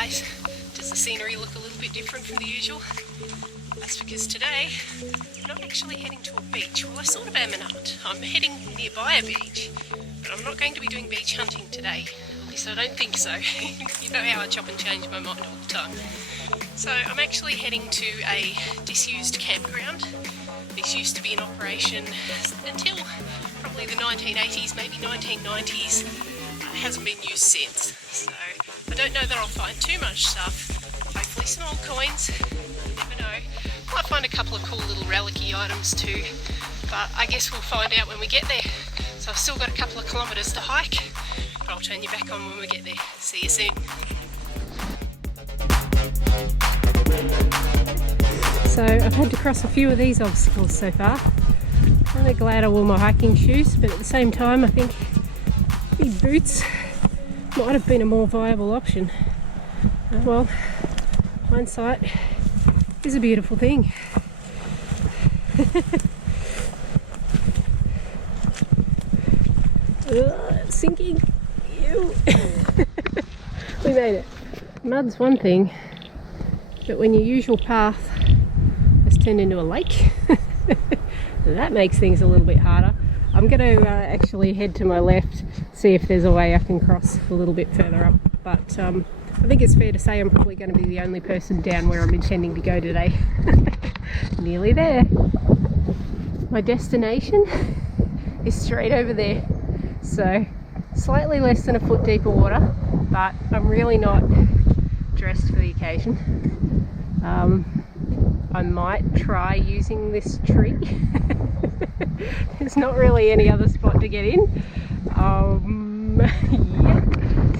guys, does the scenery look a little bit different from the usual? That's because today I'm not actually heading to a beach. Well, I sort of am and not. I'm heading nearby a beach, but I'm not going to be doing beach hunting today. At least I don't think so. You know how I chop and change my mind all the time. So I'm actually heading to a disused campground. This used to be in operation until probably the 1980s, maybe 1990s. It hasn't been used since. So I don't know that I'll find too much stuff. Hopefully some old coins. You never know. Might find a couple of cool little relic-y items too. But I guess we'll find out when we get there. So I've still got a couple of kilometres to hike. But I'll turn you back on when we get there. See you soon. So I've had to cross a few of these obstacles so far. I'm really glad I wore my hiking shoes, but at the same time I think big boots might have been a more viable option. Oh well, hindsight is a beautiful thing. Ugh, sinking. Ew. We made it. Mud's one thing, but when your usual path has turned into a lake, that makes things a little bit harder. I'm going to actually head to my left, see if there's a way I can cross a little bit further up, but I think it's fair to say I'm probably going to be the only person down where I'm intending to go today. Nearly there. My destination is straight over there, so slightly less than a foot deeper water, but I'm really not dressed for the occasion. I might try using this tree. There's not really any other spot to get in. Yeah.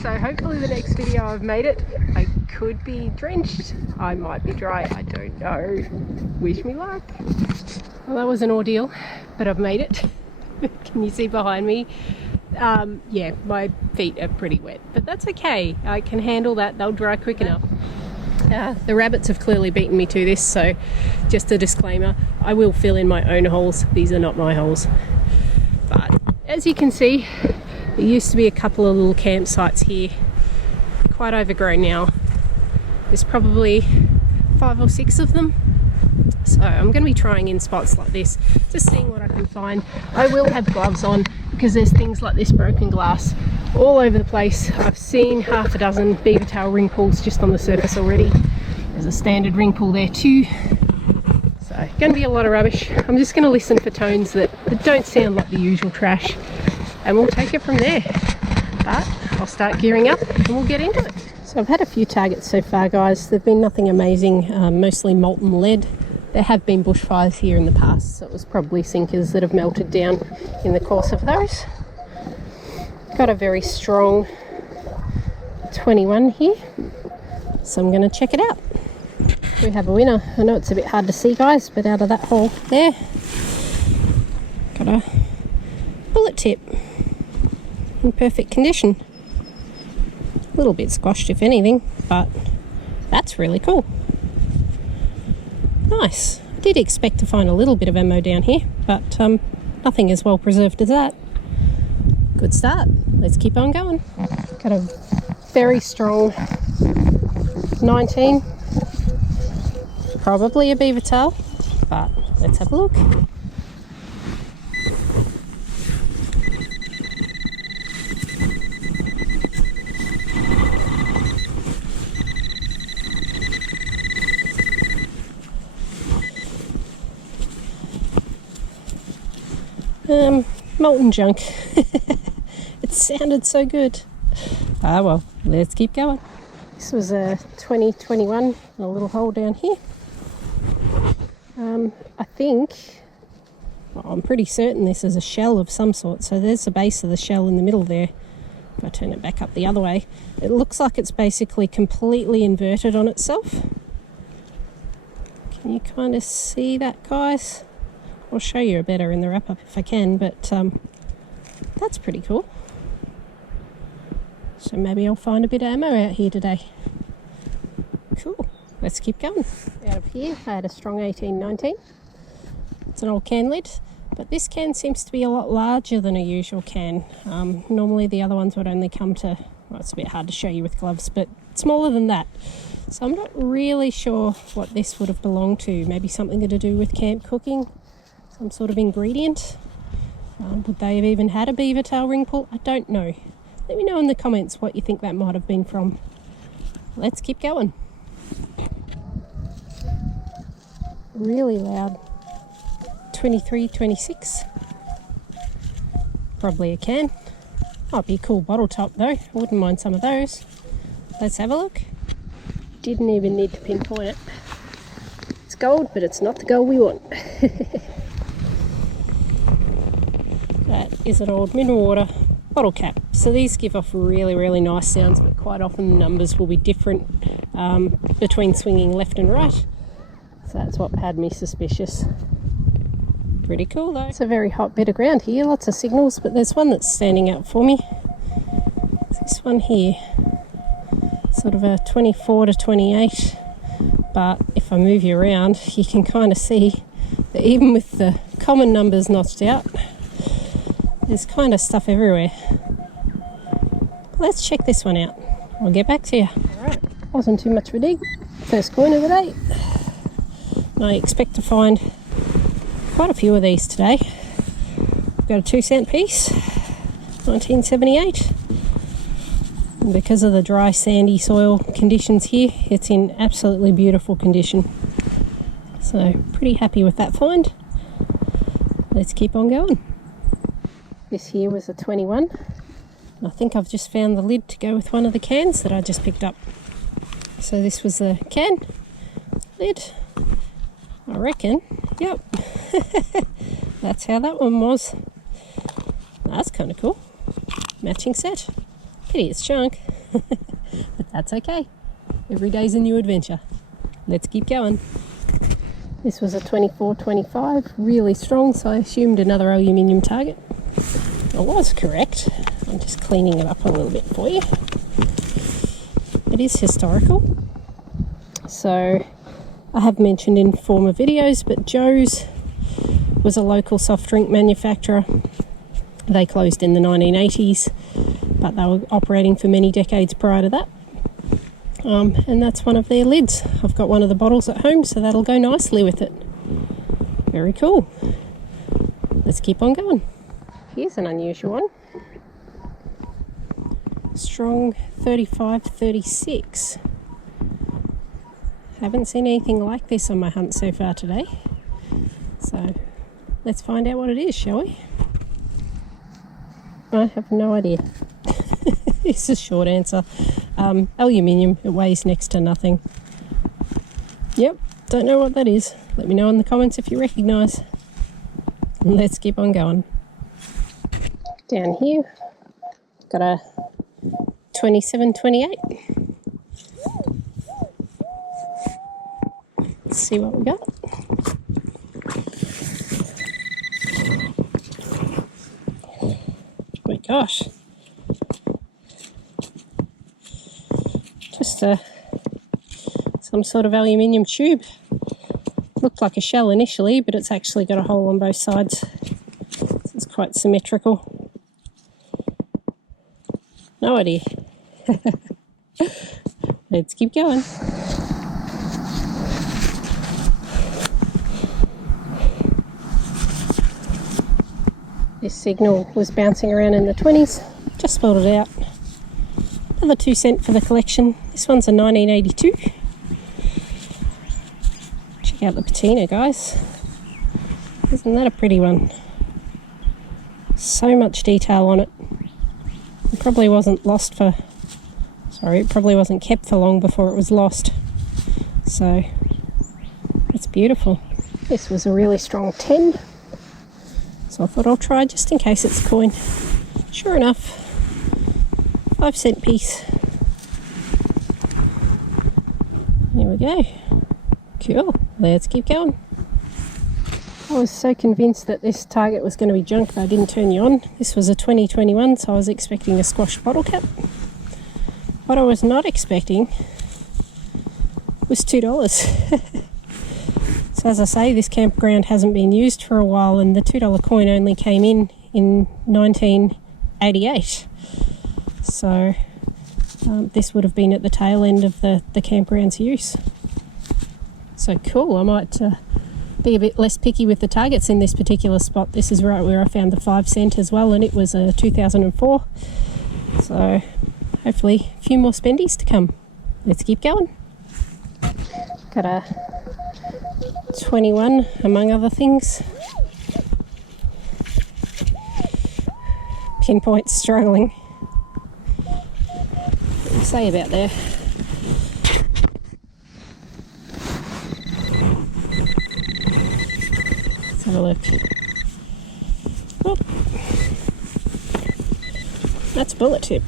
So hopefully the next video I've made it. I could be drenched, I might be dry, I don't know. Wish me luck. Well, that was an ordeal, but I've made it. Can you see behind me? Yeah, my feet are pretty wet, but that's okay. I can handle that, they'll dry quick enough. The rabbits have clearly beaten me to this, so just a disclaimer, I will fill in my own holes. These are not my holes. But as you can see, there used to be a couple of little campsites here. They're quite overgrown now. There's probably 5 or 6 of them. So I'm going to be trying in spots like this, just seeing what I can find. I will have gloves on because there's things like this broken glass all over the place. I've seen half a dozen beaver tail ring pools just on the surface already. There's a standard ring pool there too. So going to be a lot of rubbish. I'm just going to listen for tones that don't sound like the usual trash, and we'll take it from there. But I'll start gearing up and we'll get into it. So I've had a few targets so far, guys. They've been nothing amazing, mostly molten lead. There have been bushfires here in the past, so it was probably sinkers that have melted down in the course of those. Got a very strong 21 here, so I'm going to check it out. We have a winner. I know it's a bit hard to see, guys, but out of that hole there, got a bullet tip in perfect condition. A little bit squashed if anything, but that's really cool. Nice. I did expect to find a little bit of ammo down here, but nothing as well preserved as that. Good start. Let's keep on going. Got a very strong 19. Probably a beaver tail, but let's have a look. Molten junk. It sounded so good. Ah well, let's keep going. This was a 2021, a little hole down here. I think, well, I'm pretty certain this is a shell of some sort. So there's the base of the shell in the middle there. If I turn it back up the other way, it looks like it's basically completely inverted on itself. Can you kind of see that, guys? I'll show you better in the wrap-up if I can, but that's pretty cool. So maybe I'll find a bit of ammo out here today. Cool, let's keep going. Out of here, I had a strong 18-19. It's an old can lid, but this can seems to be a lot larger than a usual can. Normally the other ones would only come to, well, it's a bit hard to show you with gloves, but bit smaller than that. So I'm not really sure what this would have belonged to. Maybe something to do with camp cooking, some sort of ingredient. Would they have even had a beaver tail ring pull? I don't know. Let me know in the comments what you think that might have been from. Let's keep going. Really loud. 23, 26. Probably a can. Might be a cool bottle top though. I wouldn't mind some of those. Let's have a look. Didn't even need to pinpoint it. It's gold, but it's not the gold we want. That is an old mineral water bottle cap. So these give off really nice sounds, but quite often the numbers will be different between swinging left and right. So that's what had me suspicious. Pretty cool though. It's a very hot bit of ground here, lots of signals, but there's one that's standing out for me. It's this one here. Sort of a 24 to 28, but if I move you around, you can kind of see that even with the common numbers notched out, there's kind of stuff everywhere. Let's check this one out. I'll get back to you. Alright, wasn't too much of a dig. First coin of the day. And I expect to find quite a few of these today. We've got a 2-cent piece, 1978. And because of the dry sandy soil conditions here, it's in absolutely beautiful condition. So pretty happy with that find. Let's keep on going. This here was a 21. I think I've just found the lid to go with one of the cans that I just picked up. So this was the can lid. I reckon, yep. That's how that one was. That's kind of cool. Matching set. Pity it's junk. But that's okay. Every day's a new adventure. Let's keep going. This was a 24-25, really strong, so I assumed another aluminium target. I was correct. I'm just cleaning it up a little bit for you. It is historical. So I have mentioned in former videos, but Joe's was a local soft drink manufacturer. They closed in the 1980s, but they were operating for many decades prior to that. And that's one of their lids. I've got one of the bottles at home, so that'll go nicely with it. Very cool. Let's keep on going. Here's an unusual one. Strong 35-36. Haven't seen anything like this on my hunt so far today. So let's find out what it is, shall we? I have no idea. It's a short answer. Aluminium, it weighs next to nothing. Yep, don't know what that is. Let me know in the comments if you recognise. Let's keep on going. Down here, got a 27-28. Let's see what we got. Oh my gosh. Just some sort of aluminium tube. Looked like a shell initially, but it's actually got a hole on both sides. So it's quite symmetrical. No idea. Let's keep going. This signal was bouncing around in the 20s. Just spelled it out. Another 2 cent for the collection. This one's a 1982. Check out the patina, guys. Isn't that a pretty one? So much detail on it. It probably wasn't it probably wasn't kept for long before it was lost. So it's beautiful. This was a really strong 10. So I thought I'll try just in case it's a coin. Sure enough, 5 cent piece. Here we go. Cool. Let's keep going. I was so convinced that this target was going to be junk that I didn't turn you on. This was a 2021, so I was expecting a squash bottle cap. What I was not expecting was $2. So as I say, this campground hasn't been used for a while, and the $2 coin only came in 1988. So This would have been at the tail end of the campground's use. So cool, I might be a bit less picky with the targets in this particular spot. This is right where I found the 5 cent as well, and it was a 2004. So hopefully a few more spendies to come. Let's keep going. Got a 21 among other things. Pinpoint's struggling. What do you say about there? Let's have a look. Oh, that's bullet tip.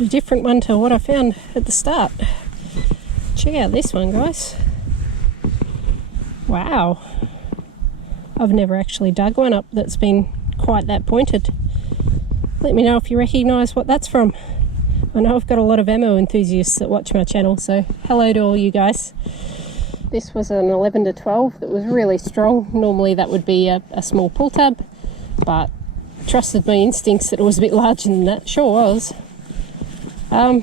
A different one to what I found at the start. Check out this one, guys. Wow. I've never actually dug one up that's been quite that pointed. Let me know if you recognise what that's from. I know I've got a lot of ammo enthusiasts that watch my channel, so hello to all you guys. This was an 11 to 12 that was really strong. Normally that would be a small pull tab, but I trusted my instincts that it was a bit larger than that. Sure was. I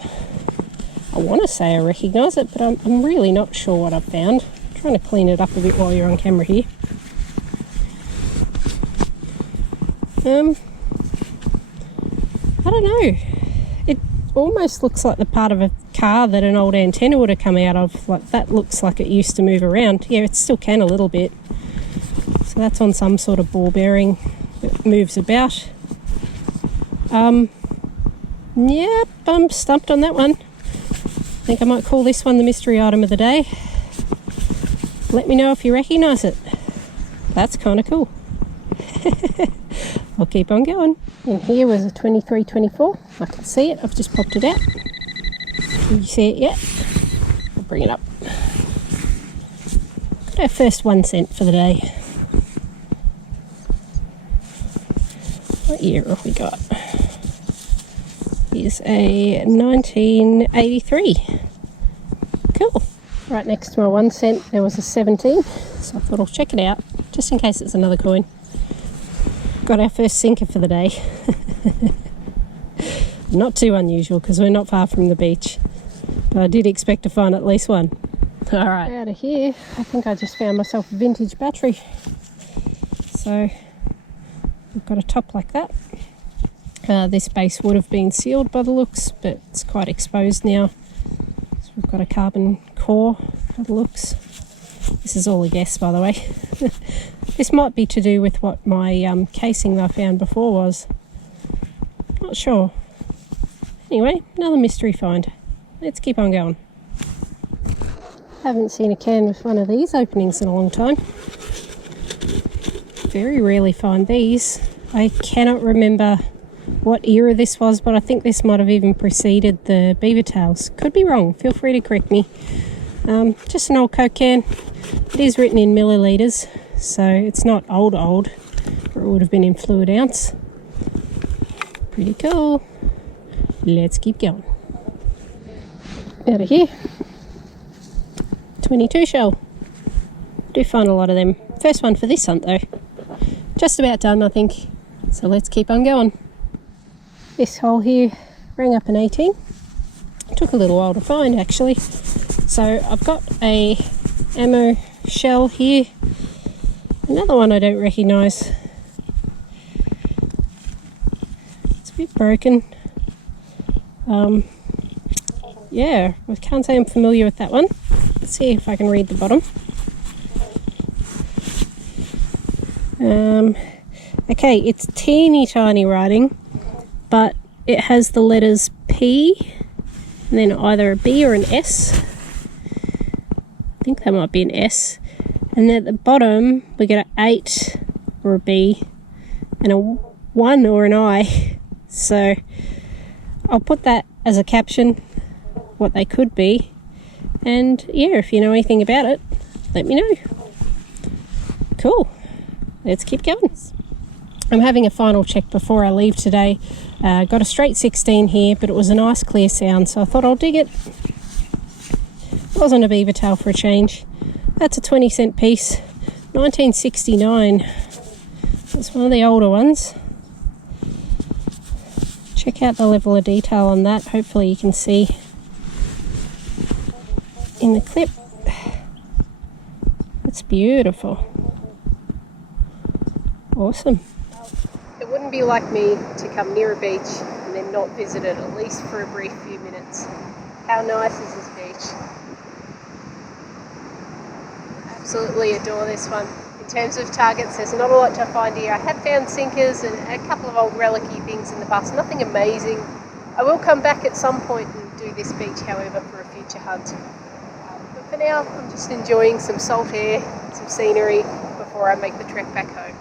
want to say I recognise it, but I'm really not sure what I've found. I'm trying to clean it up a bit while you're on camera here. I don't know. It almost looks like the part of a car that an old antenna would have come out of. Like, that looks like it used to move around. Yeah, it still can a little bit. So that's on some sort of ball bearing that moves about. Yep, I'm stumped on that one. I think I might call this one the mystery item of the day. Let me know if you recognise it. That's kind of cool. I'll keep on going. And here was a 23-24. I can see it. I've just popped it out. Can you see it yet? I'll bring it up. Got our first 1 cent for the day. What year have we got? Here's a 1983. Cool. Right next to my 1 cent there was a 17, so I thought I'll check it out just in case it's another coin. Got our first sinker for the day. Not too unusual because we're not far from the beach, but I did expect to find at least one. Alright, out of here I think I just found myself a vintage battery. So we've got a top like that. This base would have been sealed by the looks, but it's quite exposed now. So we've got a carbon core by the looks. This is all a guess, by the way. This might be to do with what my casing that I found before was. Not sure. Anyway, another mystery find. Let's keep on going. Haven't seen a can with one of these openings in a long time. Very rarely find these. I cannot remember what era this was, but I think this might have even preceded the beaver tails. Could be wrong, feel free to correct me. Just an old Coke can. It is written in millilitres, so it's not old, or it would have been in fluid ounce. Pretty cool. Let's keep going. Out of here. 22 shell. Do find a lot of them. First one for this hunt though. Just about done, I think. So let's keep on going. This hole here rang up an 18. It took a little while to find actually. So I've got a ammo shell here. Another one I don't recognise. It's a bit broken. Yeah, I can't say I'm familiar with that one. Let's see if I can read the bottom. Okay, it's teeny tiny writing, but it has the letters P and then either a B or an S. I think that might be an S. And then at the bottom we get an 8 or a B and a 1 or an I. So I'll put that as a caption, what they could be. And yeah, if you know anything about it, let me know. Cool. Let's keep going. I'm having a final check before I leave today. Got a straight 16 here, but it was a nice clear sound, so I thought I'll dig it. Wasn't a beaver tail for a change. That's a 20 cent piece, 1969. That's one of the older ones. Check out the level of detail on that. Hopefully you can see in the clip. It's beautiful. Awesome. It wouldn't be like me to come near a beach and then not visit it at least for a brief few minutes. How nice is this beach? Absolutely adore this one. In terms of targets, there's not a lot to find here. I have found sinkers and a couple of old relic-y things in the past. Nothing amazing. I will come back at some point and do this beach, however, for a future hunt. But for now, I'm just enjoying some salt air, some scenery before I make the trek back home.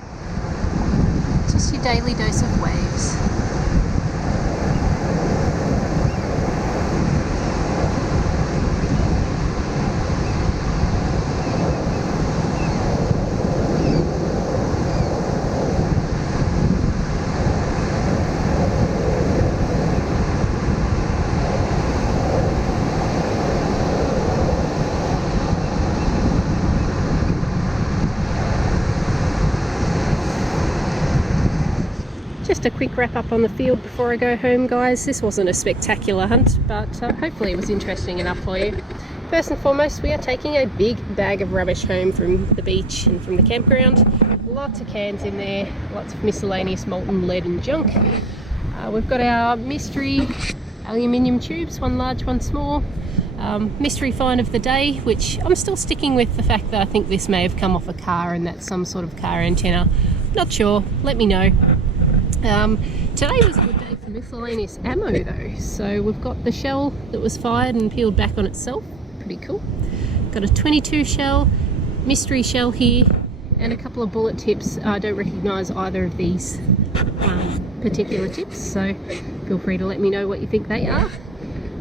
Just your daily dose of waves. Just a quick wrap up on the field before I go home, guys. This wasn't a spectacular hunt, but hopefully it was interesting enough for you. First and foremost, we are taking a big bag of rubbish home from the beach and from the campground. Lots of cans in there, lots of miscellaneous molten lead and junk. We've got our mystery aluminium tubes, one large, one small. Mystery find of the day, which I'm still sticking with the fact that I think this may have come off a car and that's some sort of car antenna. Not sure, let me know. Today was a good day for miscellaneous ammo though, so we've got the shell that was fired and peeled back on itself, pretty cool. Got a 22 shell, mystery shell here, and a couple of bullet tips. I don't recognise either of these particular tips, so feel free to let me know what you think they are.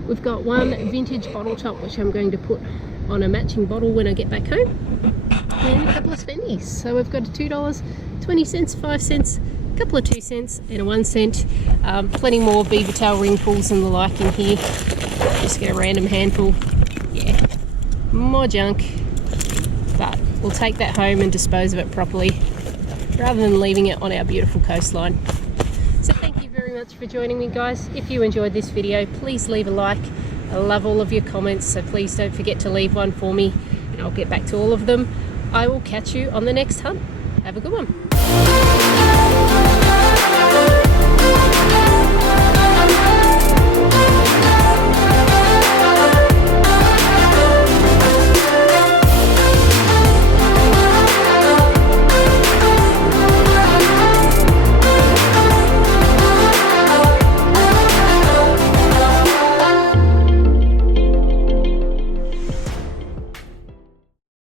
We've got one vintage bottle top which I'm going to put on a matching bottle when I get back home, and a couple of spendies. So we've got a $2, 20 cents, 5 cents, a couple of 2 cents and a 1 cent. Plenty more beaver tail ring pulls and the like in here. Just get a random handful. Yeah, more junk, but we'll take that home and dispose of it properly rather than leaving it on our beautiful coastline. So thank you very much for joining me, guys. If you enjoyed this video, please leave a like. I love all of your comments, so please don't forget to leave one for me and I'll get back to all of them. I will catch you on the next hunt. Have a good one.